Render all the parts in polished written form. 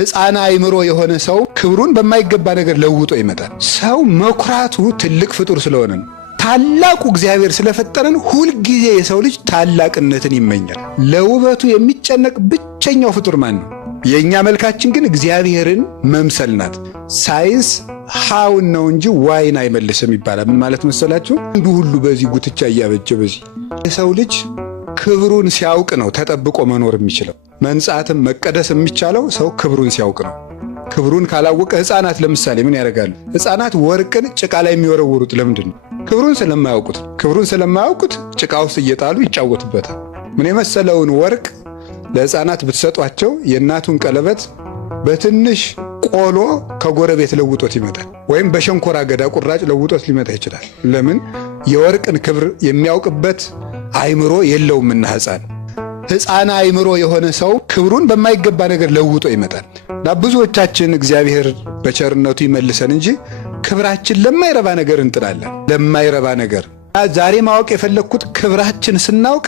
ሕፃን አእምሮ የሆነ ሰው ክብሩን በማይገባ ነገር ለውጦ ይመጣል። ሰው መኩራቱ ትልቅ ፍጡር ስለሆነ ነው። ታላቁ እግዚአብሔር ስለፈጠረን ሁልጊዜ የሰው ልጅ ታላቅነትን ይመኛል። ለውበቱ የሚጨነቅ ብቸኛው ፍጡር ማን ነው? የእኛ መልካችን ግን እግዚአብሔርን መምሰል ናት። ሳይንስ ሃውን ነው እንጂ ዋይን አይመልስም ይባላል። ምን ማለት መሰላችሁ? አንዱ ሁሉ በዚህ ጉትቻ እያበጀ በዚህ የሰው ልጅ ክብሩን ሲያውቅ ነው ተጠብቆ መኖር የሚችለው። መንጻትም መቀደስ የሚቻለው ሰው ክብሩን ሲያውቅ ነው። ክብሩን ካላወቀ ሕፃናት ለምሳሌ ምን ያደርጋሉ? ሕፃናት ወርቅን ጭቃ ላይ የሚወረውሩት ለምንድን ነው? ክብሩን ስለማያውቁት። ክብሩን ስለማያውቁት ጭቃ ውስጥ እየጣሉ ይጫወቱበታል። ምን የመሰለውን ወርቅ ለሕፃናት ብትሰጧቸው የእናቱን ቀለበት በትንሽ ቆሎ ከጎረቤት ለውጦት ይመጣል። ወይም በሸንኮራ አገዳ ቁራጭ ለውጦት ሊመጣ ይችላል። ለምን? የወርቅን ክብር የሚያውቅበት አእምሮ የለውምና ሕፃን አእምሮ የሆነ ሰው ክብሩን በማይገባ ነገር ለውጦ ይመጣል። እና ብዙዎቻችን እግዚአብሔር በቸርነቱ ይመልሰን እንጂ ክብራችን ለማይረባ ነገር እንጥላለን። ለማይረባ ነገር ዛሬ ማወቅ የፈለግኩት ክብራችን ስናውቅ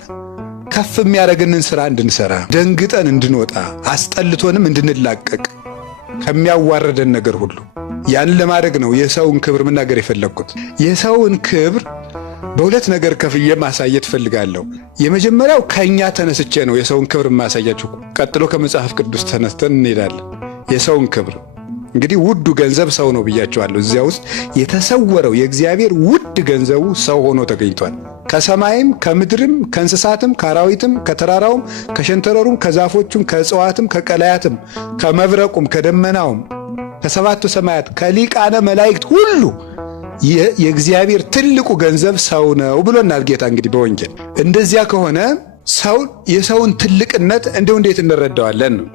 ከፍ የሚያደርግንን ሥራ እንድንሠራ፣ ደንግጠን እንድንወጣ፣ አስጠልቶንም እንድንላቀቅ ከሚያዋረደን ነገር ሁሉ ያንን ለማድረግ ነው የሰውን ክብር መናገር የፈለግኩት። የሰውን ክብር በሁለት ነገር ከፍዬ ማሳየት ፈልጋለሁ። የመጀመሪያው ከኛ ተነስቼ ነው የሰውን ክብር ማሳያችሁ። ቀጥሎ ከመጽሐፍ ቅዱስ ተነስተን እንሄዳለን። የሰውን ክብር እንግዲህ ውዱ ገንዘብ ሰው ነው ብያቸዋለሁ። እዚያ ውስጥ የተሰወረው የእግዚአብሔር ውድ ገንዘቡ ሰው ሆኖ ተገኝቷል። ከሰማይም ከምድርም ከእንስሳትም ከአራዊትም ከተራራውም ከሸንተረሩም ከዛፎቹም ከእጽዋትም ከቀላያትም ከመብረቁም ከደመናውም ከሰባቱ ሰማያት ከሊቃነ መላእክት ሁሉ የእግዚአብሔር ትልቁ ገንዘብ ሰው ነው ብሎናል ጌታ። እንግዲህ በወንጌል እንደዚያ ከሆነ ሰው የሰውን ትልቅነት እንደው እንዴት እንረዳዋለን ነው።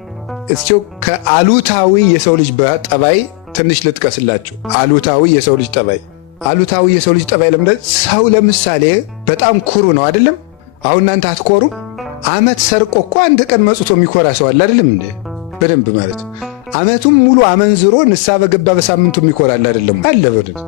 እስኪ ከአሉታዊ የሰው ልጅ ጠባይ ትንሽ ልጥቀስላችሁ። አሉታዊ የሰው ልጅ ጠባይ ለምንድን? ሰው ለምሳሌ በጣም ኩሩ ነው አይደለም? አሁን እናንተ አትኮሩም? ዓመት ሰርቆ እኮ አንድ ቀን መጽቶ የሚኮራ ሰው አለ አይደለም እንዴ? በደንብ ማለት ዓመቱም ሙሉ አመንዝሮ ንስሐ በገባ በሳምንቱ የሚኮራል አይደለም አለ። በደንብ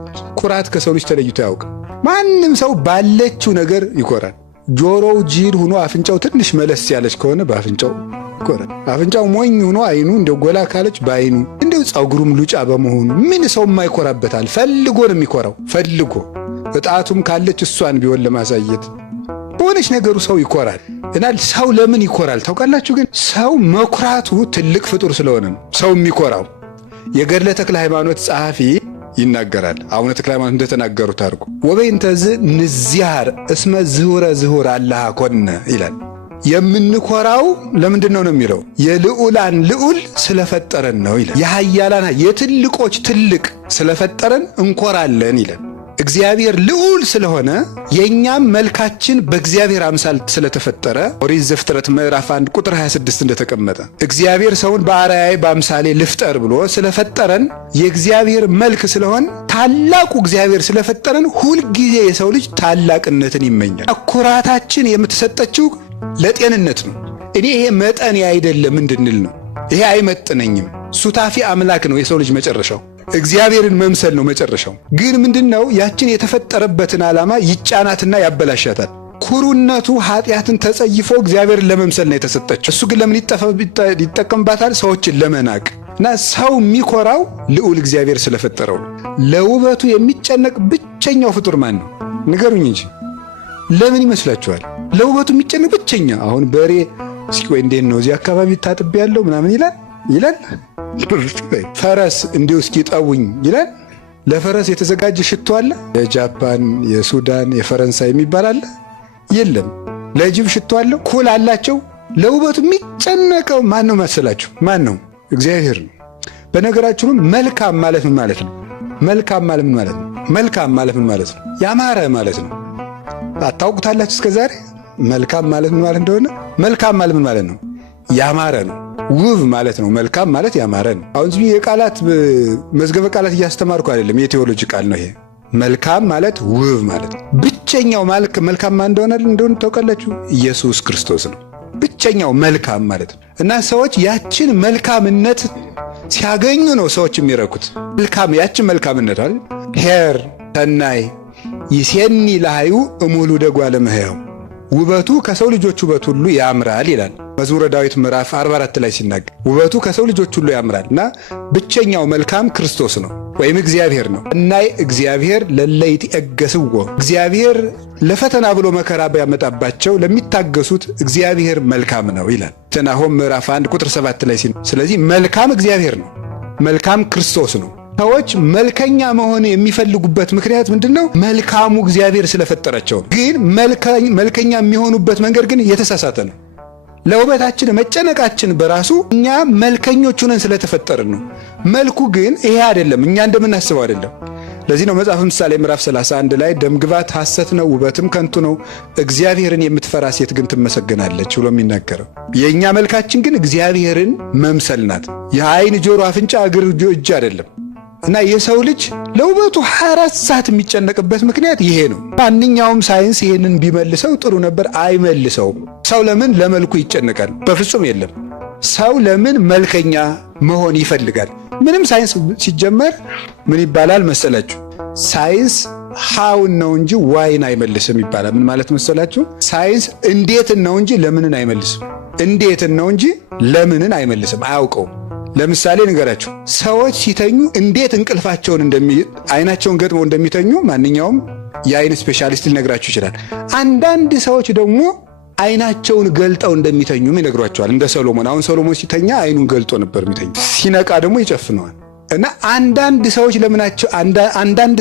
ኩራት ከሰው ልጅ ተለይቶ ያውቅ። ማንም ሰው ባለችው ነገር ይኮራል። ጆሮው ጅል ሆኖ አፍንጫው ትንሽ መለስ ያለች ከሆነ በአፍንጫው ይኮራል። አፍንጫው ሞኝ ሆኖ አይኑ እንደው ጎላ ካለች በአይኑ፣ እንደው ጸጉሩም ሉጫ በመሆኑ ምን ሰው የማይኮራበታል? ፈልጎ ነው የሚኮራው። ፈልጎ እጣቱም ካለች እሷን ቢሆን ለማሳየት በሆነች ነገሩ ሰው ይኮራል። እና ሰው ለምን ይኮራል ታውቃላችሁ? ግን ሰው መኩራቱ ትልቅ ፍጡር ስለሆነ ነው ሰው የሚኮራው። የገድለ ተክለ ሃይማኖት ጸሐፊ ይናገራል። አቡነ ተክለ ሃይማኖት እንደተናገሩት አድርጎ ወበይንተዝ ንዚያር እስመ ዝሁረ አላህ ኮነ ይላል። የምንኮራው ለምንድን ነው የሚለው? የልዑላን ልዑል ስለፈጠረን ነው ይላል። የኃያላን የትልቆች ትልቅ ስለፈጠረን እንኮራለን ይላል። እግዚአብሔር ልዑል ስለሆነ የእኛም መልካችን በእግዚአብሔር አምሳል ስለተፈጠረ ኦሪት ዘፍጥረት ምዕራፍ 1 ቁጥር 26 እንደተቀመጠ እግዚአብሔር ሰውን በአርአያዬ በአምሳሌ ልፍጠር ብሎ ስለፈጠረን የእግዚአብሔር መልክ ስለሆን ታላቁ እግዚአብሔር ስለፈጠረን ሁልጊዜ የሰው ልጅ ታላቅነትን ይመኛል። ኩራታችን የምትሰጠችው ለጤንነት ነው። እኔ ይሄ መጠን አይደለም እንድንል ነው። ይሄ አይመጥነኝም። ሱታፊ አምላክ ነው የሰው ልጅ መጨረሻው። እግዚአብሔርን መምሰል ነው መጨረሻው። ግን ምንድነው? ያችን የተፈጠረበትን ዓላማ ይጫናትና ያበላሻታል። ኩሩነቱ ኃጢአትን ተጸይፎ እግዚአብሔርን ለመምሰል ነው የተሰጠችው። እሱ ግን ለምን ይጠቀምባታል? ሰዎችን ለመናቅ። እና ሰው የሚኮራው ልዑል እግዚአብሔር ስለፈጠረው። ለውበቱ የሚጨነቅ ብቸኛው ፍጡር ማን ነው? ንገሩኝ እንጂ ለምን ይመስላችኋል? ለውበቱ የሚጨነቅ ብቸኛ። አሁን በሬ እስኪ ወይ እንዴት ነው እዚህ አካባቢ ታጥቤ ያለው ምናምን ይላል። ፈረስ እንዲሁ እስኪ ጠቡኝ ይላል። ለፈረስ የተዘጋጀ ሽቶ አለ? የጃፓን፣ የሱዳን፣ የፈረንሳይ የሚባል አለ? የለም። ለጅብ ሽቶ አለው? ኩል አላቸው? ለውበቱ የሚጨነቀው ማን ነው መሰላችሁ? ማን ነው? እግዚአብሔር ነው። በነገራችሁም መልካም ማለት ምን ማለት ነው? መልካም ማለት ምን ማለት ነው? መልካም ማለት ምን ማለት ነው? ያማረ ማለት ነው። አታውቁታላችሁ እስከ ዛሬ መልካም ማለት ምን ማለት እንደሆነ? መልካም ማለት ምን ማለት ነው? ያማረ ነው። ውብ ማለት ነው። መልካም ማለት ያማረ ነው። አሁን የቃላት መዝገበ ቃላት እያስተማርኩ አይደለም፣ የቴዎሎጂ ቃል ነው ይሄ። መልካም ማለት ውብ ማለት ነው። ብቸኛው መልካም ማን እንደሆነ ታውቃላችሁ? ኢየሱስ ክርስቶስ ነው ብቸኛው መልካም ማለት ነው። እና ሰዎች ያችን መልካምነት ሲያገኙ ነው ሰዎች የሚረኩት። ያችን መልካምነት አይደል? ሄር ሰናይ ይሴኒ ለሃዩ እሙሉ ደጓ ለመህያው ውበቱ ከሰው ልጆች ውበት ሁሉ ያምራል ይላል መዝሙረ ዳዊት ምዕራፍ 44 ላይ ሲናገር ውበቱ ከሰው ልጆች ሁሉ ያምራልና ብቸኛው መልካም ክርስቶስ ነው ወይም እግዚአብሔር ነው። እናይ እግዚአብሔር ለለይቲ እገስዎ እግዚአብሔር ለፈተና ብሎ መከራ ቢያመጣባቸው ለሚታገሱት እግዚአብሔር መልካም ነው ይላል ናሆም ምዕራፍ 1 ቁጥር 7 ላይ ስለዚህ መልካም እግዚአብሔር ነው፣ መልካም ክርስቶስ ነው። ሰዎች መልከኛ መሆን የሚፈልጉበት ምክንያት ምንድነው? መልካሙ እግዚአብሔር ስለፈጠራቸው። ግን መልከኛ የሚሆኑበት መንገድ ግን የተሳሳተ ነው። ለውበታችን መጨነቃችን በራሱ እኛ መልከኞች ሆነን ስለተፈጠርን ነው። መልኩ ግን ይሄ አይደለም፣ እኛ እንደምናስበው አይደለም። ለዚህ ነው መጽሐፍ ምሳሌ ምዕራፍ 31 ላይ ደምግባት ሐሰት ነው፣ ውበትም ከንቱ ነው፣ እግዚአብሔርን የምትፈራ ሴት ግን ትመሰገናለች ብሎ የሚናገረው። የእኛ መልካችን ግን እግዚአብሔርን መምሰል ናት። የዓይን፣ ጆሮ፣ አፍንጫ፣ እግር፣ እጅ አይደለም። እና የሰው ልጅ ለውበቱ 24 ሰዓት የሚጨነቅበት ምክንያት ይሄ ነው። ማንኛውም ሳይንስ ይሄንን ቢመልሰው ጥሩ ነበር፣ አይመልሰውም። ሰው ለምን ለመልኩ ይጨነቃል? በፍጹም የለም። ሰው ለምን መልከኛ መሆን ይፈልጋል? ምንም ሳይንስ ሲጀመር ምን ይባላል መሰላችሁ? ሳይንስ ሃውን ነው እንጂ ዋይን አይመልስም ይባላል። ምን ማለት መሰላችሁ? ሳይንስ እንዴትን ነው እንጂ ለምንን አይመልስም። እንዴትን ነው እንጂ ለምንን አይመልስም፣ አያውቀውም። ለምሳሌ ንገራችሁ፣ ሰዎች ሲተኙ እንዴት እንቅልፋቸውን አይናቸውን ገጥመው እንደሚተኙ ማንኛውም የአይን ስፔሻሊስት ሊነግራችሁ ይችላል። አንዳንድ ሰዎች ደግሞ አይናቸውን ገልጠው እንደሚተኙም ይነግሯቸዋል። እንደ ሰሎሞን። አሁን ሰሎሞን ሲተኛ አይኑን ገልጦ ነበር የሚተኙ፣ ሲነቃ ደግሞ ይጨፍነዋል። እና አንዳንድ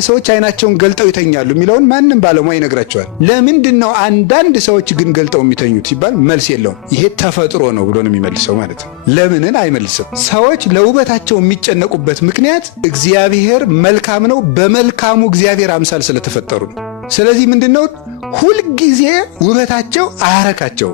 ሰዎች አይናቸውን ገልጠው ይተኛሉ የሚለውን ማንም ባለሙያ ይነግራቸዋል። ለምንድን ነው አንዳንድ ሰዎች ግን ገልጠው የሚተኙት ሲባል መልስ የለውም። ይሄ ተፈጥሮ ነው ብሎ ነው የሚመልሰው ማለት ነው። ለምንን አይመልስም። ሰዎች ለውበታቸው የሚጨነቁበት ምክንያት እግዚአብሔር መልካም ነው፣ በመልካሙ እግዚአብሔር አምሳል ስለተፈጠሩ ነው። ስለዚህ ምንድነው ሁልጊዜ ውበታቸው አያረካቸው።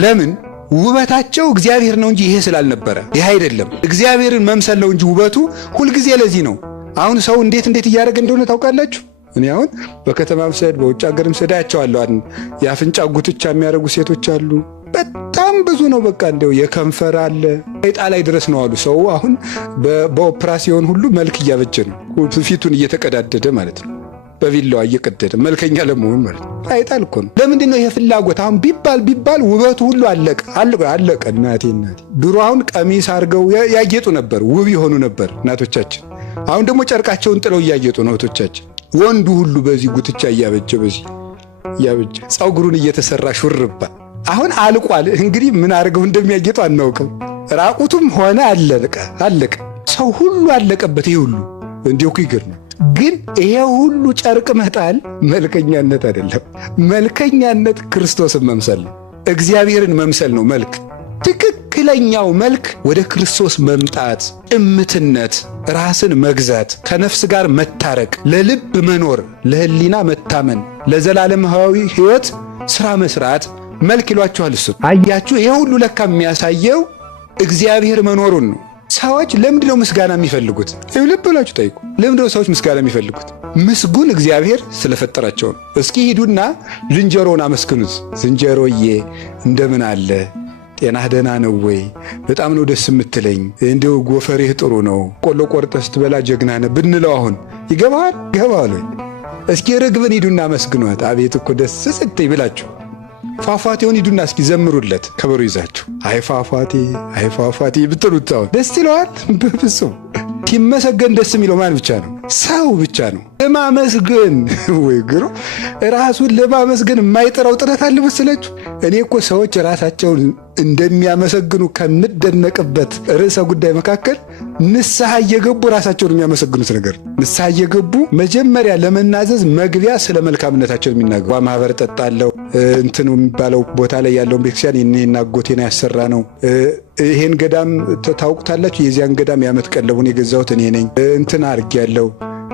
ለምን? ውበታቸው እግዚአብሔር ነው እንጂ ይሄ ስላልነበረ ይሄ አይደለም። እግዚአብሔርን መምሰል ነው እንጂ ውበቱ ሁልጊዜ። ለዚህ ነው አሁን ሰው እንዴት እያደረገ እንደሆነ ታውቃላችሁ? እኔ አሁን በከተማ ምሰድ በውጭ ሀገርም ምሰድ አያቸዋለሁ። የአፍንጫ ጉትቻ የሚያደርጉ ሴቶች አሉ። በጣም ብዙ ነው። በቃ እንደው የከንፈር አለ ጣ ላይ ድረስ ነው አሉ። ሰው አሁን በኦፕራሲዮን ሁሉ መልክ እያበጀ ነው፣ ፊቱን እየተቀዳደደ ማለት ነው፣ በቪላዋ እየቀደደ መልከኛ ለመሆን ማለት ነው። አይጣል እኮ ነው። ለምንድን ነው ይሄ ፍላጎት? አሁን ቢባል ውበቱ ሁሉ አለቀ። እናቴ ድሮ አሁን ቀሚስ አድርገው ያጌጡ ነበር፣ ውብ የሆኑ ነበር እናቶቻችን። አሁን ደግሞ ጨርቃቸውን ጥለው እያጌጡ ነው እህቶቻችን። ወንዱ ሁሉ በዚህ ጉትቻ እያበጀ ፀጉሩን እየተሰራ ሹርባ አሁን አልቋል። እንግዲህ ምን አድርገው እንደሚያጌጡ አናውቅም። ራቁቱም ሆነ አለቀ። ሰው ሁሉ አለቀበት። ይሄ ሁሉ እንዲሁ ይገርም። ግን ይሄ ሁሉ ጨርቅ መጣል መልከኛነት አይደለም። መልከኛነት ክርስቶስን መምሰል ነው፣ እግዚአብሔርን መምሰል ነው። መልክ ትክክለኛው መልክ ወደ ክርስቶስ መምጣት፣ ጭምትነት፣ ራስን መግዛት፣ ከነፍስ ጋር መታረቅ፣ ለልብ መኖር፣ ለህሊና መታመን፣ ለዘላለማዊ ሕይወት ሥራ መስራት መልክ ይሏችኋል። እሱ አያችሁ፣ ይሄ ሁሉ ለካ የሚያሳየው እግዚአብሔር መኖሩን ነው። ሰዎች ለምንድነው ምስጋና የሚፈልጉት? ልብ ብላችሁ ጠይቁ። ለምንድነው ሰዎች ምስጋና የሚፈልጉት? ምስጉን እግዚአብሔር ስለፈጠራቸው ነው። እስኪ ሂዱና ዝንጀሮውን አመስግኑት። ዝንጀሮዬ እንደምን አለ? ጤናህ ደህና ነው ወይ? በጣም ነው ደስ የምትለኝ። እንዲሁ ጎፈሬህ ጥሩ ነው። ቆሎ ቆርጠህ ስትበላ ጀግና ነህ ብንለው አሁን ይገባዋል ወይ? እስኪ ርግብን ሂዱና አመስግኗት። አቤት እኮ ደስ ስትይ ብላችሁ ፏፏቴውን ሂዱና እስኪ ዘምሩለት ከበሮ ይዛችሁ። አይ ፏፏቴ ብትሉት አሁን ደስ ይለዋል? በፍጹም። ሲመሰገን ደስ የሚለው ማን ብቻ ነው? ሰው ብቻ ነው። ለማመስገን ወይ ግሩ ራሱን ለማመስገን የማይጠራው ጥረት አለ መሰላችሁ? እኔ እኮ ሰዎች ራሳቸውን እንደሚያመሰግኑ ከምደነቅበት ርዕሰ ጉዳይ መካከል ንስሐ እየገቡ ራሳቸውን የሚያመሰግኑት ነገር። ንስሐ እየገቡ መጀመሪያ ለመናዘዝ መግቢያ ስለ መልካምነታቸው የሚናገሩ ማህበር ጠጣለው እንትን የሚባለው ቦታ ላይ ያለውን ቤተክርስቲያን የኔና ጎቴና ያሰራ ነው። ይሄን ገዳም ታውቁታላችሁ? የዚያን ገዳም የዓመት ቀለቡን የገዛሁት እኔ ነኝ። እንትን አድርጌያለሁ፣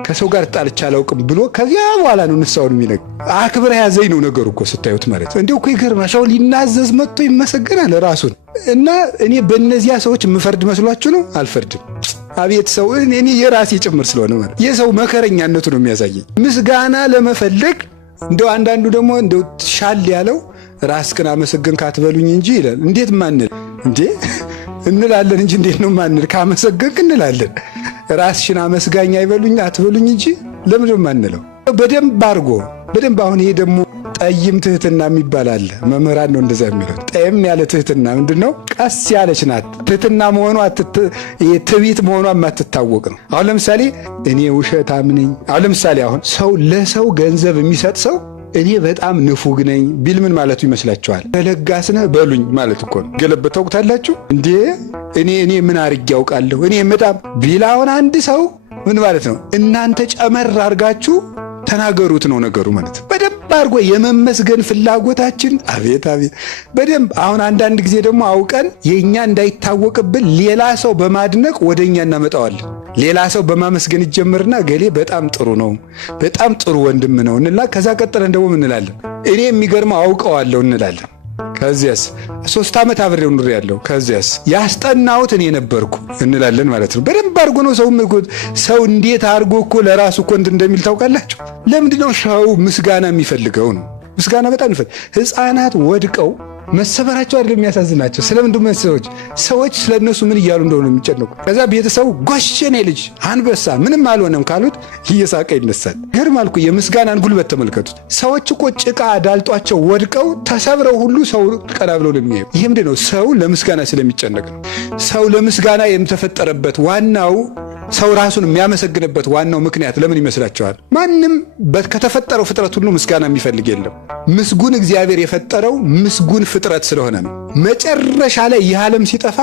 ከሰው ጋር ጣልቻ አላውቅም ብሎ ከዚያ በኋላ ነው ንስሐውን የሚነግር። አክብረ ያዘኝ ነው ነገሩ እኮ ስታዩት ማለት ነው። እንዲሁ እኮ ይገርማል። ሰው ሊናዘዝ መጥቶ ይመሰገናል ራሱን። እና እኔ በእነዚያ ሰዎች የምፈርድ መስሏችሁ ነው? አልፈርድም። አቤት ሰው እኔ የራሴ ጭምር ስለሆነ ማለት የሰው መከረኛነቱ ነው የሚያሳየኝ። ምስጋና ለመፈለግ እንደው አንዳንዱ ደግሞ እንደው ሻል ያለው ራስህን አመሰግንክ አትበሉኝ እንጂ ይላል። እንዴት ማንል እንዴ እንላለን እንጂ እንዴት ነው ማንል? ካመሰገንክ እንላለን። ራስሽን አመስጋኝ አይበሉኝ አትበሉኝ እንጂ ለምን ማንለው? በደንብ አሁን ይሄ ደግሞ ጠይም ትህትና የሚባል አለ። መምህራን ነው እንደዛ የሚሉት። ጠይም ያለ ትህትና ምንድነው? ቀስ ያለች ናት። ትህትና መሆኗ ትዕቢት መሆኗ የማትታወቅ ነው። አሁን ለምሳሌ እኔ ውሸታም ነኝ። አሁን ለምሳሌ አሁን ሰው ለሰው ገንዘብ የሚሰጥ ሰው እኔ በጣም ንፉግ ነኝ ቢል ምን ማለቱ ይመስላችኋል? ተለጋስ ነህ በሉኝ ማለት እኮ ነው። ገለበት ታውቁታላችሁ እንዴ? እኔ ምን አርጌ ያውቃለሁ እኔ በጣም ቢል አሁን አንድ ሰው ምን ማለት ነው? እናንተ ጨመር አርጋችሁ ተናገሩት ነው ነገሩ ማለት ነው። በደንብ አድርጎ የመመስገን ፍላጎታችን አቤት አቤት በደንብ አሁን አንዳንድ ጊዜ ደግሞ አውቀን የኛ እንዳይታወቅብን ሌላ ሰው በማድነቅ ወደኛ እናመጣዋለን። ሌላ ሰው በማመስገን ይጀምርና ገሌ በጣም ጥሩ ነው፣ በጣም ጥሩ ወንድም ነው እንላ ከዛ ቀጥለን ደግሞ ምን እንላለን? እኔ የሚገርመው አውቀዋለሁ እንላለን። ከዚያስ 3 ዓመት አብሬው ኑሬ ያለው ከዚያስ ያስጠናሁት እኔ ነበርኩ እንላለን ማለት ነው። በደንብ አድርጎ ነው ሰው እንዴት አድርጎ እኮ ለራሱ እኮ እንደሚል ታውቃላችሁ? ለምንድነው ሰው ምስጋና የሚፈልገው ነው? ምስጋና በጣም ይፈልግ። ሕፃናት ወድቀው መሰበራቸው አይደለም የሚያሳዝናቸው። ስለምንድነው ሰዎች ስለነሱ ምን እያሉ እንደሆነ የሚጨነቁ። ከዛ ቤተሰቡ ጎሽኔ ልጅ አንበሳ ምንም አልሆነም ካሉት እየሳቀ ይነሳል። ገርማል እኮ የምስጋናን ጉልበት ተመልከቱት። ሰዎች እኮ ጭቃ ዳልጧቸው ወድቀው ተሰብረው ሁሉ ሰው ቀና ብለው ነው የሚያዩ። ይሄ ምንድነው? ሰው ለምስጋና ስለሚጨነቅ ነው። ሰው ለምስጋና የተፈጠረበት ዋናው ሰው ራሱን የሚያመሰግንበት ዋናው ምክንያት ለምን ይመስላችኋል? ማንም ከተፈጠረው ፍጥረት ሁሉ ምስጋና የሚፈልግ የለም። ምስጉን እግዚአብሔር የፈጠረው ምስጉን ፍጥረት ስለሆነ ነው። መጨረሻ ላይ ይህ ዓለም ሲጠፋ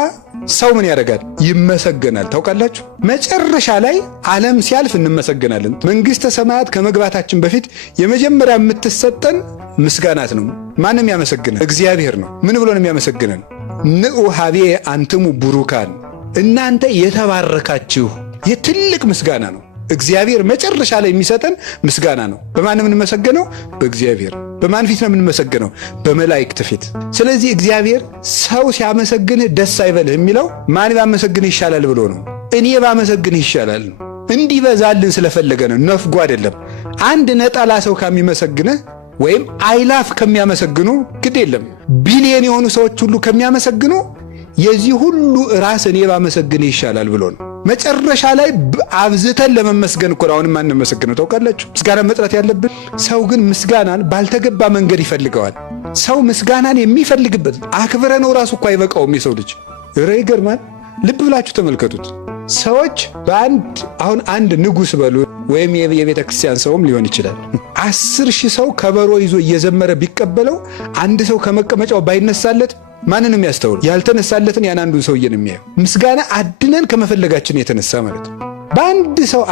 ሰው ምን ያደርጋል? ይመሰገናል። ታውቃላችሁ? መጨረሻ ላይ ዓለም ሲያልፍ እንመሰገናለን። መንግሥተ ሰማያት ከመግባታችን በፊት የመጀመሪያ የምትሰጠን ምስጋናት ነው። ማንም ያመሰግነን? እግዚአብሔር ነው። ምን ብሎ ነው የሚያመሰግነን? ንዑ ሀቤ አንትሙ ቡሩካን፣ እናንተ የተባረካችሁ። የትልቅ ምስጋና ነው። እግዚአብሔር መጨረሻ ላይ የሚሰጠን ምስጋና ነው። በማን የምንመሰገነው? በእግዚአብሔር። በማን ፊት ነው የምንመሰገነው? በመላእክት ፊት። ስለዚህ እግዚአብሔር ሰው ሲያመሰግንህ ደስ አይበልህ የሚለው ማን ባመሰግንህ ይሻላል ብሎ ነው። እኔ ባመሰግንህ ይሻላል ነው። እንዲበዛልን ስለፈለገ ነው፣ ነፍጎ አይደለም። አንድ ነጠላ ሰው ከሚመሰግንህ ወይም አይላፍ ከሚያመሰግኑ ግድ የለም ቢሊየን የሆኑ ሰዎች ሁሉ ከሚያመሰግኑ የዚህ ሁሉ ራስ እኔ ባመሰግንህ ይሻላል ብሎ ነው። መጨረሻ ላይ አብዝተን ለመመስገን እኮ አሁን ማን መሰግነው ታውቃላችሁ? ምስጋና መጥራት ያለብን። ሰው ግን ምስጋናን ባልተገባ መንገድ ይፈልገዋል። ሰው ምስጋናን የሚፈልግበት አክብረ ነው ራሱ እኮ አይበቃውም የሰው ልጅ። ይገርማል። ልብ ብላችሁ ተመልከቱት። ሰዎች አሁን አንድ ንጉሥ በሉ ወይም የቤተ ክርስቲያን ሰውም ሊሆን ይችላል 10,000 ሰው ከበሮ ይዞ እየዘመረ ቢቀበለው አንድ ሰው ከመቀመጫው ባይነሳለት ማንንም ያስተውል? ያልተነሳለትን ያን አንዱን ሰውዬ ነው የሚያየው። ምስጋና አድነን ከመፈለጋችን የተነሳ ማለት ነው።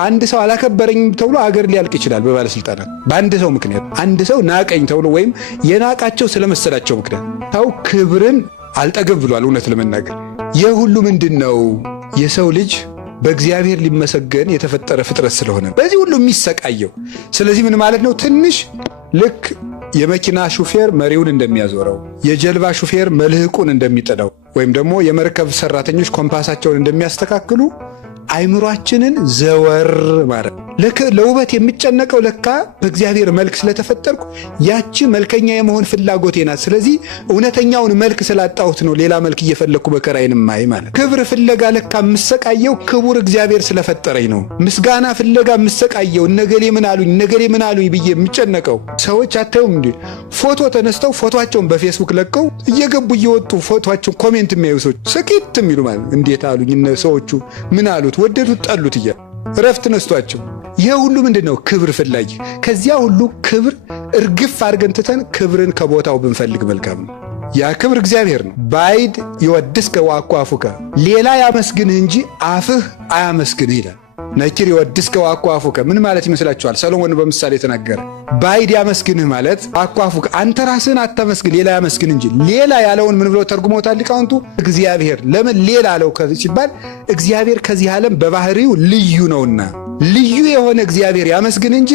አንድ ሰው አላከበረኝም ተብሎ አገር ሊያልቅ ይችላል በባለስልጣናት። በአንድ ሰው ምክንያት አንድ ሰው ናቀኝ ተብሎ ወይም የናቃቸው ስለመሰላቸው ምክንያት ሰው ክብርን አልጠገብ ብሏል። እውነት ለመናገር ይህ ሁሉ ምንድን ነው? የሰው ልጅ በእግዚአብሔር ሊመሰገን የተፈጠረ ፍጥረት ስለሆነ በዚህ ሁሉ የሚሰቃየው። ስለዚህ ምን ማለት ነው? ትንሽ ልክ የመኪና ሹፌር መሪውን እንደሚያዞረው፣ የጀልባ ሹፌር መልህቁን እንደሚጥለው፣ ወይም ደግሞ የመርከብ ሰራተኞች ኮምፓሳቸውን እንደሚያስተካክሉ አይምሯችንን ዘወር ማለት ለውበት የሚጨነቀው ለካ በእግዚአብሔር መልክ ስለተፈጠርኩ ያቺ መልከኛ የመሆን ፍላጎቴ ናት። ስለዚህ እውነተኛውን መልክ ስላጣሁት ነው ሌላ መልክ እየፈለግኩ መከራዬን ማይ ማለት። ክብር ፍለጋ ለካ የምሰቃየው ክቡር እግዚአብሔር ስለፈጠረኝ ነው። ምስጋና ፍለጋ የምሰቃየው እነገሌ ምን አሉኝ ብዬ የምጨነቀው ሰዎች አታዩም እንዴ? ፎቶ ተነስተው ፎቶአቸውን በፌስቡክ ለቀው እየገቡ እየወጡ ፎቶአቸውን ኮሜንት የሚያዩ ሰዎች ስቂት የሚሉ ማለት እንዴት አሉኝ ሰዎቹ ምን አሉት ወደዱት ጠሉት እያሉ እረፍት ነስቷቸው። ይሄ ሁሉ ምንድነው? ክብር ፍላጊ። ከዚያ ሁሉ ክብር እርግፍ አድርገን ትተን ክብርን ከቦታው ብንፈልግ መልካም ነው። ያ ክብር እግዚአብሔር ነው። ባይድ ይወድስከ ወአኳፉከ፣ ሌላ ያመስግንህ እንጂ አፍህ አያመስግንህ ይላል። ነኪር ይወድስከ ወአኳፉከ ምን ማለት ይመስላችኋል? ሰሎሞን በምሳሌ ተናገረ። ባይድ ያመስግንህ ማለት አኳፉከ፣ አንተ ራስህን አታመስግን ሌላ ያመስግን እንጂ። ሌላ ያለውን ምን ብሎ ተርጉመውታል ሊቃውንቱ? እግዚአብሔር። ለምን ሌላ አለው ሲባል እግዚአብሔር ከዚህ ዓለም በባህሪው ልዩ ነውና ልዩ የሆነ እግዚአብሔር ያመስግን እንጂ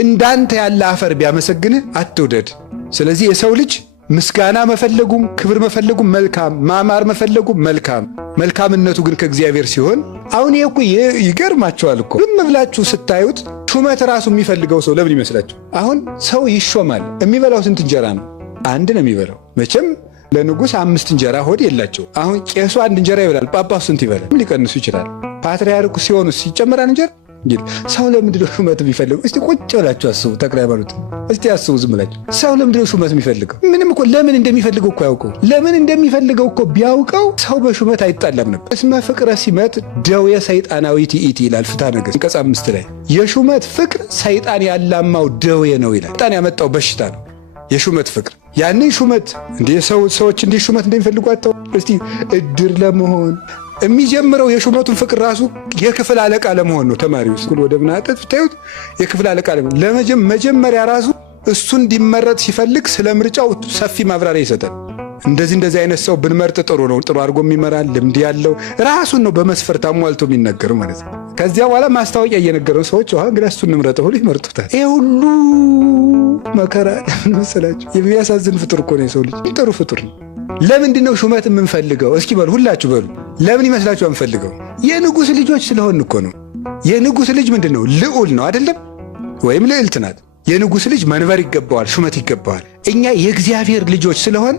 እንዳንተ ያለ አፈር ቢያመሰግንህ አትውደድ። ስለዚህ የሰው ልጅ ምስጋና መፈለጉም ክብር መፈለጉም መልካም፣ ማማር መፈለጉም መልካም፣ መልካምነቱ ግን ከእግዚአብሔር ሲሆን አሁን ይሄ እኮ ይገርማችኋል እኮ ዝም ብላችሁ ስታዩት ሹመት ራሱ የሚፈልገው ሰው ለምን ይመስላችሁ? አሁን ሰው ይሾማል። የሚበላው ስንት እንጀራ ነው? አንድ ነው የሚበላው። መቼም ለንጉሥ 5 እንጀራ ሆድ የላቸው። አሁን ቄሱ 1 እንጀራ ይበላል። ጳጳሱ ስንት ይበላል? ሊቀንሱ ይችላል። ፓትርያርኩ ሲሆኑ ይጨምራል እንጀራ ሰው ለምንድነው ሹመት የሚፈልገው? እስቲ ቁጭ ብላችሁ አስቡ። ተክለ ሃይማኖት እስቲ አስቡ ዝም ብላችሁ። ሰው ለምንድነው ሹመት የሚፈልገው? ምንም እኮ ለምን እንደሚፈልገው እኮ ያውቀው። ለምን እንደሚፈልገው እኮ ቢያውቀው ሰው በሹመት አይጣላም ነበር። እስመ ፍቅረ ሲመት ደዌ ሰይጣናዊ ትኢቲ ይላል ፍትሐ ነገሥት አንቀጽ 5 ላይ። የሹመት ፍቅር ሰይጣን ያላማው ደዌ ነው ይላል። ሰይጣን ያመጣው በሽታ ነው የሹመት ፍቅር። ያንን ሹመት ሰዎች እንዴት ሹመት እንደሚፈልጉ አታው። እስቲ እድር ለመሆን የሚጀምረው የሹመቱን ፍቅር ራሱ የክፍል አለቃ ለመሆን ነው። ተማሪው ስኩል ወደ ምናጠት ብታዩት የክፍል አለቃ ለመሆን መጀመሪያ ራሱ እሱ እንዲመረጥ ሲፈልግ ስለ ምርጫው ሰፊ ማብራሪያ ይሰጣል። እንደዚህ አይነት ሰው ብንመርጥ ጥሩ ነው፣ ጥሩ አድርጎ የሚመራል፣ ልምድ ያለው ራሱን ነው በመስፈርት አሟልቶ የሚነገረው ማለት ነው። ከዚያ በኋላ ማስታወቂያ እየነገረው ሰዎች እንግዲህ እሱን እንምረጠው ሁሉ ይመርጡታል። ይሄ ሁሉ መከራ ለምን መሰላችሁ? የሚያሳዝን ፍጡር እኮ ነው የሰው ልጅ። ጥሩ ፍጡር ነው። ለምንድን ነው ሹመት የምንፈልገው? እስኪ በሉ ሁላችሁ በሉ። ለምን ይመስላችሁ የምንፈልገው? የንጉሥ ልጆች ስለሆን እኮ ነው። የንጉሥ ልጅ ምንድን ነው? ልዑል ነው አይደለም? ወይም ልዕልት ናት። የንጉሥ ልጅ መንበር ይገባዋል፣ ሹመት ይገባዋል። እኛ የእግዚአብሔር ልጆች ስለሆን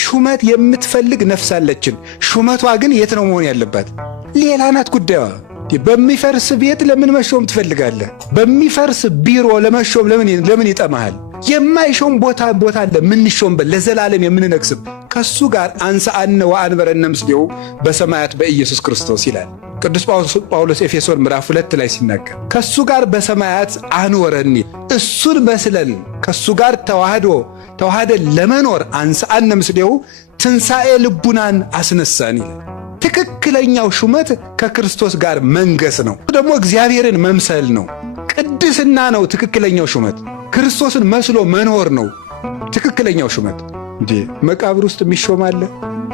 ሹመት የምትፈልግ ነፍስ አለችን። ሹመቷ ግን የት ነው መሆን ያለባት? ሌላ ናት ጉዳዩዋ። በሚፈርስ ቤት ለምን መሾም ትፈልጋለህ? በሚፈርስ ቢሮ ለመሾም ለምን ይጠማሃል? የማይሾም ቦታ አለ ምንሾምበት ለዘላለም የምንነግስብ ከሱ ጋር አንሰአነ ወአንበረነ ምስሌሁ በሰማያት በኢየሱስ ክርስቶስ ይላል ቅዱስ ጳውሎስ ኤፌሶን ምዕራፍ 2 ላይ ሲናገር ከሱ ጋር በሰማያት አኖረን። እሱን መስለን ከሱ ጋር ተዋህደን ለመኖር አንሰአነ ምስሌሁ ትንሣኤ ልቡናን አስነሳን ይላል። ትክክለኛው ሹመት ከክርስቶስ ጋር መንገስ ነው። ደግሞ እግዚአብሔርን መምሰል ነው። ቅድስና ነው ትክክለኛው ሹመት። ክርስቶስን መስሎ መኖር ነው ትክክለኛው ሹመት። መቃብር ውስጥ የሚሾም አለ?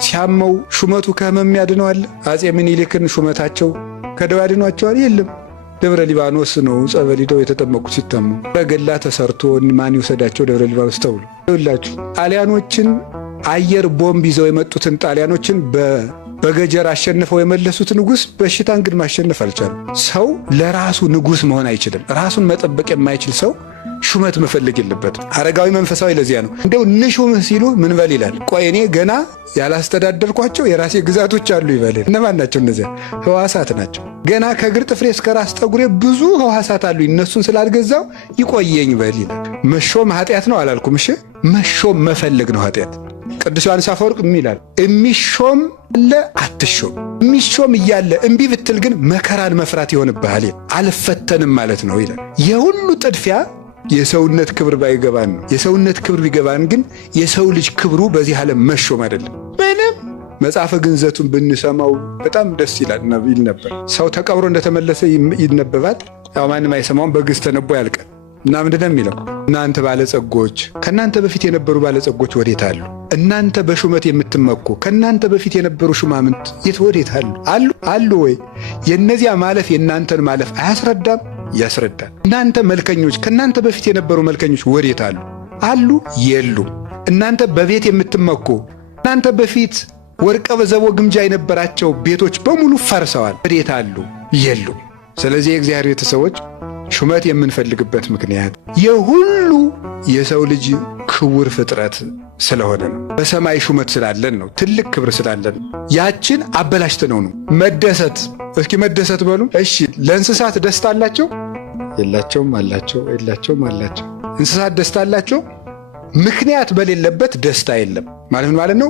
ሲያመው ሹመቱ ከህመም ያድነው አለ? አፄ ምኒልክን ሹመታቸው ከደዌ ያድኗቸዋል? የለም። ደብረ ሊባኖስ ነው ጸበል ሄደው የተጠመቁት ሲታሙ። በገላ ተሰርቶ ማን ይውሰዳቸው ደብረ ሊባኖስ ተብሎ ይላችሁ። ጣሊያኖችን አየር ቦምብ ይዘው የመጡትን ጣሊያኖችን በገጀር አሸንፈው የመለሱት ንጉሥ በሽታን ግን ማሸነፍ አልቻለም። ሰው ለራሱ ንጉሥ መሆን አይችልም። ራሱን መጠበቅ የማይችል ሰው ሹመት መፈለግ የለበትም። አረጋዊ መንፈሳዊ ለዚያ ነው እንደው ንሹምህ ሲሉ ምን በል ይላል። ቆይ እኔ ገና ያላስተዳደርኳቸው የራሴ ግዛቶች አሉ ይበል። እነማን ናቸው እነዚያ? ሕዋሳት ናቸው። ገና ከእግር ጥፍሬ እስከ ራስ ጠጉሬ ብዙ ሕዋሳት አሉ፣ እነሱን ስላልገዛው ይቆየኝ በል ይላል። መሾም ኃጢአት ነው አላልኩም? እሺ መሾም መፈለግ ነው ኃጢአት። ቅዱስ ዮሐንስ አፈወርቅ ይላል የሚሾም አለ አትሾም። የሚሾም እያለ እምቢ ብትል ግን መከራን መፍራት ይሆንብሃል። አልፈተንም ማለት ነው ይላል። የሁሉ ጥድፊያ የሰውነት ክብር ባይገባን ነው። የሰውነት ክብር ቢገባን ግን የሰው ልጅ ክብሩ በዚህ ዓለም መሾም አይደለም። ምንም መጽሐፈ ግንዘቱን ብንሰማው በጣም ደስ ይላል ይል ነበር። ሰው ተቀብሮ እንደተመለሰ ይነበባል። ያው ማንም አይሰማውም፣ በግዝ ተነቦ ያልቃል። እና ምንድን ነው የሚለው? እናንተ ባለጸጎች ከእናንተ በፊት የነበሩ ባለጸጎች ወዴት አሉ? እናንተ በሹመት የምትመኩ ከእናንተ በፊት የነበሩ ሹማምንት ወዴት አሉ? አሉ ወይ? የእነዚያ ማለፍ የእናንተን ማለፍ አያስረዳም? ያስረዳል። እናንተ መልከኞች ከእናንተ በፊት የነበሩ መልከኞች ወዴት አሉ? የሉም። እናንተ በቤት የምትመኩ እናንተ በፊት ወርቀ በዘቦ ግምጃ የነበራቸው ቤቶች በሙሉ ፈርሰዋል። ወዴት አሉ? የሉም። ስለዚህ የእግዚአብሔር ቤተሰቦች ሹመት የምንፈልግበት ምክንያት የሁሉ የሰው ልጅ ክቡር ፍጥረት ስለሆነ ነው። በሰማይ ሹመት ስላለን ነው። ትልቅ ክብር ስላለን ነው። ያችን አበላሽተነው ነው። መደሰት እስኪ መደሰት በሉ። እሺ ለእንስሳት ደስታ አላቸው? የላቸውም? አላቸው? የላቸውም? አላቸው። እንስሳት ደስታ አላቸው? ምክንያት በሌለበት ደስታ የለም ማለት ነው።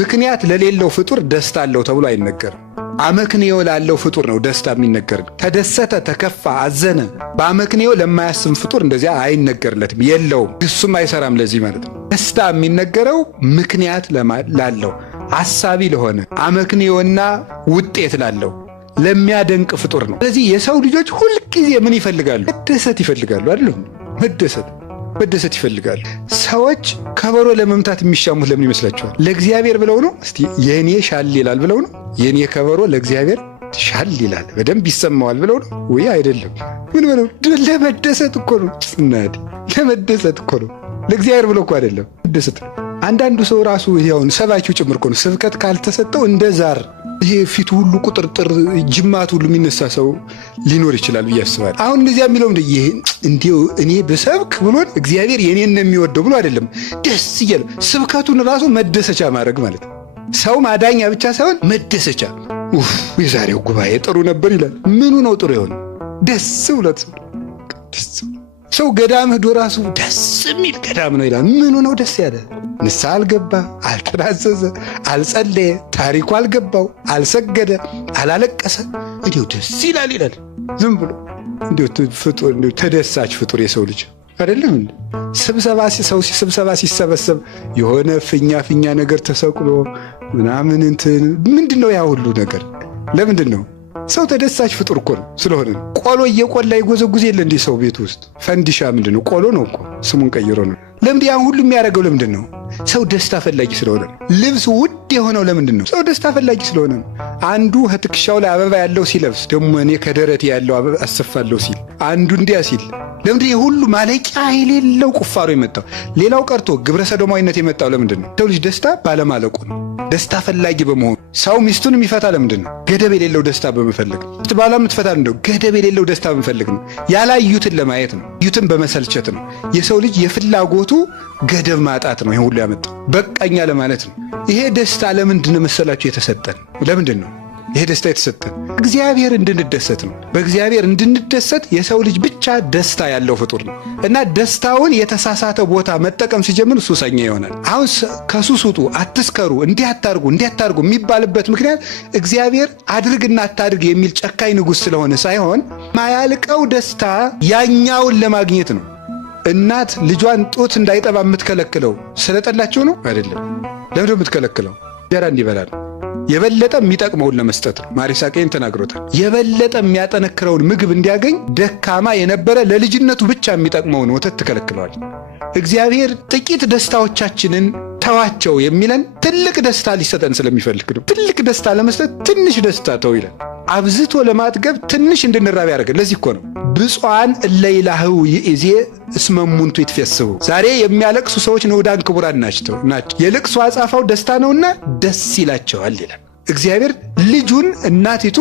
ምክንያት ለሌለው ፍጡር ደስታ አለው ተብሎ አይነገርም። አመክንዮ ላለው ፍጡር ነው ደስታ የሚነገር። ተደሰተ፣ ተከፋ፣ አዘነ በአመክንዮ ለማያስብ ፍጡር እንደዚያ አይነገርለትም፣ የለውም፣ እሱም አይሰራም። ለዚህ ማለት ነው ደስታ የሚነገረው ምክንያት ላለው አሳቢ ለሆነ አመክንዮና ውጤት ላለው ለሚያደንቅ ፍጡር ነው። ስለዚህ የሰው ልጆች ሁልጊዜ ምን ይፈልጋሉ? መደሰት ይፈልጋሉ አይደል? መደሰት ይፈልጋሉ። ሰዎች ከበሮ ለመምታት የሚሻሙት ለምን ይመስላችኋል? ለእግዚአብሔር ብለው ነው? እስቲ የኔ ሻል ይላል ብለው ነው? የኔ ከበሮ ለእግዚአብሔር ሻል ይላል በደንብ ይሰማዋል ብለው ነው ወይ? አይደለም። ምን ብለው? ለመደሰት እኮ ነው። እናዲ ለመደሰት እኮ ነው። ለእግዚአብሔር ብለው እኮ አይደለም። መደሰት አንዳንዱ ሰው ራሱ ይሄውን ሰባኪው ጭምር እኮ ነው። ስብከት ካልተሰጠው እንደ ዛር ይሄ ፊቱ ሁሉ ቁጥርጥር ጅማት ሁሉ የሚነሳ ሰው ሊኖር ይችላል ብዬ አስባለሁ። አሁን እንደዚያ የሚለው እንዲሁ እኔ ብሰብክ ብሎን እግዚአብሔር የኔን ነው የሚወደው ብሎ አይደለም። ደስ እያለ ስብከቱን ራሱ መደሰቻ ማድረግ ማለት ነው። ሰው ማዳኛ ብቻ ሳይሆን መደሰቻ። የዛሬው ጉባኤ ጥሩ ነበር ይላል። ምኑ ነው ጥሩ የሆነ? ደስ ብሎት ሰው ገዳም ሄዶ ራሱ ደስ የሚል ገዳም ነው ይላል። ምኑ ነው ደስ ያለ? ንስሐ አልገባ፣ አልተናዘዘ፣ አልጸለየ፣ ታሪኩ አልገባው፣ አልሰገደ፣ አላለቀሰ፣ እንዲሁ ደስ ይላል ይላል። ዝም ብሎ እንዲሁ ፍጡር፣ እንዲሁ ተደሳች ፍጡር የሰው ልጅ አይደለም። ሰው ስብሰባ ሲሰበሰብ የሆነ ፍኛ ነገር ተሰቅሎ ምናምን እንትን ምንድነው ያ ሁሉ ነገር? ለምንድን ነው? ሰው ተደሳች ፍጡር እኮ ነው። ስለሆነ ቆሎ እየቆላ ይጎዘጉዝ የለ እንዲህ ሰው ቤት ውስጥ ፈንዲሻ ምንድን ነው? ቆሎ ነው እኮ ስሙን ቀይሮ ነው። ለምንድን ያን ሁሉ የሚያደርገው ለምንድን ነው? ሰው ደስታ ፈላጊ ስለሆነ ነው። ልብስ ውድ የሆነው ለምንድን ነው? ሰው ደስታ ፈላጊ ስለሆነ ነው። አንዱ ከትከሻው ላይ አበባ ያለው ሲለብስ ደግሞ እኔ ከደረቴ ያለው አበባ አሰፋለሁ ሲል፣ አንዱ እንዲያ ሲል፣ ለምንድን ነው ሁሉ ማለቂያ የሌለው ቁፋሮ የመጣው? ሌላው ቀርቶ ግብረ ሰዶማዊነት የመጣው ለምንድን ነው? ሰው ልጅ ደስታ ባለማለቁ ነው። ደስታ ፈላጊ በመሆኑ ሰው ሚስቱን የሚፈታ ለምንድን ነው? ገደብ የሌለው ደስታ በመፈለግ ነው። ባሏ የምትፈታ እንደው ገደብ የሌለው ደስታ በመፈለግ ነው። ያላዩትን ለማየት ነው። ያዩትን በመሰልቸት ነው። የሰው ልጅ የፍላጎቱ ገደብ ማጣት ነው ይሄ ሁሉ ያመጣው። በቃኛ ለማለት ነው። ይሄ ደስታ ለምንድን ነው መሰላችሁ የተሰጠን? ለምንድን ነው ይሄ ደስታ የተሰጠን? እግዚአብሔር እንድንደሰት ነው። በእግዚአብሔር እንድንደሰት የሰው ልጅ ብቻ ደስታ ያለው ፍጡር ነው እና ደስታውን የተሳሳተ ቦታ መጠቀም ሲጀምር ሱሰኛ ይሆናል። አሁን ከሱስ ውጡ፣ አትስከሩ፣ እንዲህ አታርጉ የሚባልበት ምክንያት እግዚአብሔር አድርግና አታድርግ የሚል ጨካኝ ንጉሥ ስለሆነ ሳይሆን ማያልቀው ደስታ ያኛውን ለማግኘት ነው። እናት ልጇን ጡት እንዳይጠባ የምትከለክለው ስለጠላቸው ነው አይደለም። ለምንድነው የምትከለክለው? እንጀራ እንዲበላ ነው። የበለጠ የሚጠቅመውን ለመስጠት ነው። ማር ይስሐቅን ተናግሮታል። የበለጠ የሚያጠነክረውን ምግብ እንዲያገኝ ደካማ የነበረ ለልጅነቱ ብቻ የሚጠቅመውን ወተት ትከለክለዋል። እግዚአብሔር ጥቂት ደስታዎቻችንን ተዋቸው የሚለን ትልቅ ደስታ ሊሰጠን ስለሚፈልግ ነው። ትልቅ ደስታ ለመስጠት ትንሽ ደስታ ተው ይለን። አብዝቶ ለማጥገብ ትንሽ እንድንራብ ያደርገን። ለዚህ እኮ ነው ብፁዓን እለ ይላህው ይእዜ እስመ እሙንቱ ይትፌስሑ። ዛሬ የሚያለቅሱ ሰዎች ንዑዳን ክቡራን ናቸው። የልቅሶ አጻፋው ደስታ ነውና ደስ ይላቸዋል ይላል። እግዚአብሔር ልጁን እናቲቱ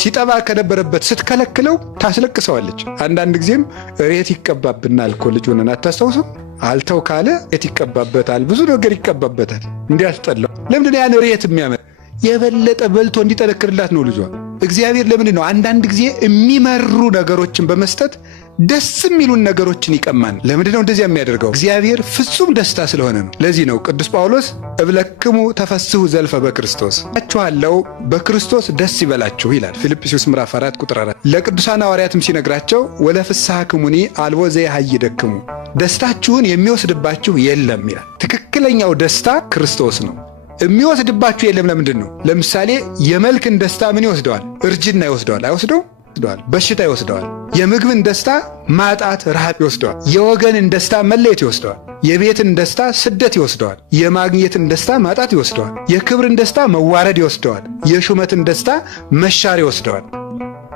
ሲጠባ ከነበረበት ስትከለክለው ታስለቅሰዋለች። አንዳንድ ጊዜም ሬት ይቀባብናል እኮ ልጅ ሆነን አታስታውሱም? አልተው ካለ ሬት ይቀባበታል፣ ብዙ ነገር ይቀባበታል። እንዲያስጠላው ለምንድን ያን ሬት የሚያመጣ? የበለጠ በልቶ እንዲጠነክርላት ነው ልጇ። እግዚአብሔር ለምንድን ነው አንዳንድ ጊዜ የሚመሩ ነገሮችን በመስጠት ደስ የሚሉን ነገሮችን ይቀማን? ለምንድን ነው እንደዚያ የሚያደርገው? እግዚአብሔር ፍጹም ደስታ ስለሆነ ነው። ለዚህ ነው ቅዱስ ጳውሎስ እብለክሙ ተፈስሑ ዘልፈ በክርስቶስ እላችኋለሁ በክርስቶስ ደስ ይበላችሁ ይላል ፊልጵስዩስ ምዕራፍ 4 ቁጥር 4። ለቅዱሳን ሐዋርያትም ሲነግራቸው ወለፍስሐክሙኒ አልቦ ዘያሃይደክሙ ደስታችሁን የሚወስድባችሁ የለም ይላል። ትክክለኛው ደስታ ክርስቶስ ነው። የሚወስድባችሁ የለም። ለምንድን ነው? ለምሳሌ የመልክን ደስታ ምን ይወስደዋል? እርጅና ይወስደዋል። አይወስደው? በሽታ ይወስደዋል። የምግብን ደስታ ማጣት፣ ረሃብ ይወስደዋል። የወገንን ደስታ መለየት ይወስደዋል። የቤትን ደስታ ስደት ይወስደዋል። የማግኘትን ደስታ ማጣት ይወስደዋል። የክብርን ደስታ መዋረድ ይወስደዋል። የሹመትን ደስታ መሻር ይወስደዋል።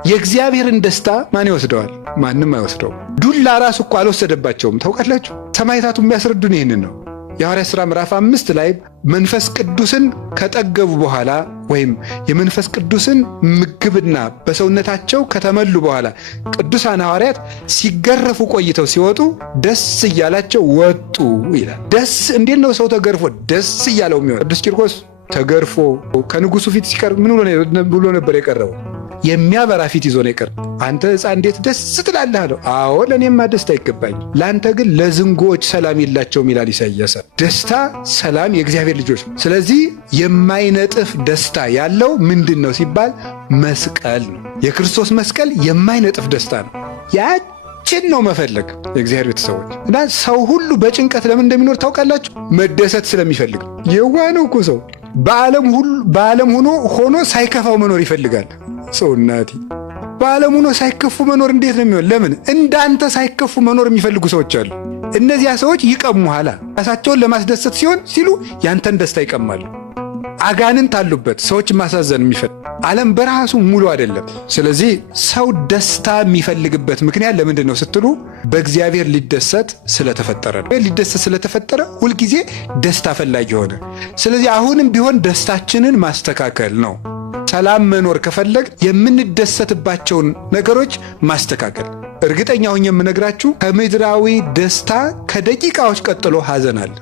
የእግዚአብሔርን ደስታ ማን ይወስደዋል? ማንም አይወስደው። ዱላ ራሱ እኮ አልወሰደባቸውም። ታውቃላችሁ? ሰማዕታቱ የሚያስረዱን ይህንን ነው። የሐዋርያት ሥራ ምዕራፍ 5 ላይ መንፈስ ቅዱስን ከጠገቡ በኋላ ወይም የመንፈስ ቅዱስን ምግብና በሰውነታቸው ከተመሉ በኋላ ቅዱሳን ሐዋርያት ሲገረፉ ቆይተው ሲወጡ ደስ እያላቸው ወጡ ይላል። ደስ እንዴት ነው ሰው ተገርፎ ደስ እያለው የሚሆነው? ቅዱስ ቂርቆስ ተገርፎ ከንጉሡ ፊት ሲቀርብ ምን ብሎ ነበር የቀረበው? የሚያበራ ፊት ይዞ ነው የቀረበው። አንተ ሕፃን እንዴት ደስ ትላለህ አለው። አዎ ለእኔማ ደስታ አይገባኝ፣ ለአንተ ግን ለዝንጎዎች ሰላም የላቸውም ይላል ኢሳይያስ። ደስታ፣ ሰላም የእግዚአብሔር ልጆች ነው። ስለዚህ የማይነጥፍ ደስታ ያለው ምንድን ነው ሲባል መስቀል ነው። የክርስቶስ መስቀል የማይነጥፍ ደስታ ነው። ያችን ነው መፈለግ የእግዚአብሔር ቤተሰቦች። እና ሰው ሁሉ በጭንቀት ለምን እንደሚኖር ታውቃላችሁ? መደሰት ስለሚፈልግ። የዋህ ነው እኮ ሰው። በዓለም ሆኖ ሳይከፋው መኖር ይፈልጋል ሰው። እናቴ በዓለም ሆኖ ሳይከፉ መኖር እንዴት ነው የሚሆን? ለምን እንዳንተ ሳይከፉ መኖር የሚፈልጉ ሰዎች አሉ። እነዚያ ሰዎች ይቀሙሃል። ራሳቸውን ለማስደሰት ሲሉ ያንተን ደስታ ይቀማሉ። አጋንንት አሉበት። ሰዎች ማሳዘን የሚፈልግ ዓለም በራሱ ሙሉ አይደለም። ስለዚህ ሰው ደስታ የሚፈልግበት ምክንያት ለምንድን ነው ስትሉ በእግዚአብሔር ሊደሰት ስለተፈጠረ ነው። ሊደሰት ስለተፈጠረ ሁልጊዜ ደስታ ፈላጊ ሆነ። ስለዚህ አሁንም ቢሆን ደስታችንን ማስተካከል ነው። ሰላም መኖር ከፈለግ የምንደሰትባቸውን ነገሮች ማስተካከል። እርግጠኛ ሆኜ የምነግራችሁ ከምድራዊ ደስታ ከደቂቃዎች ቀጥሎ ሐዘን አለ።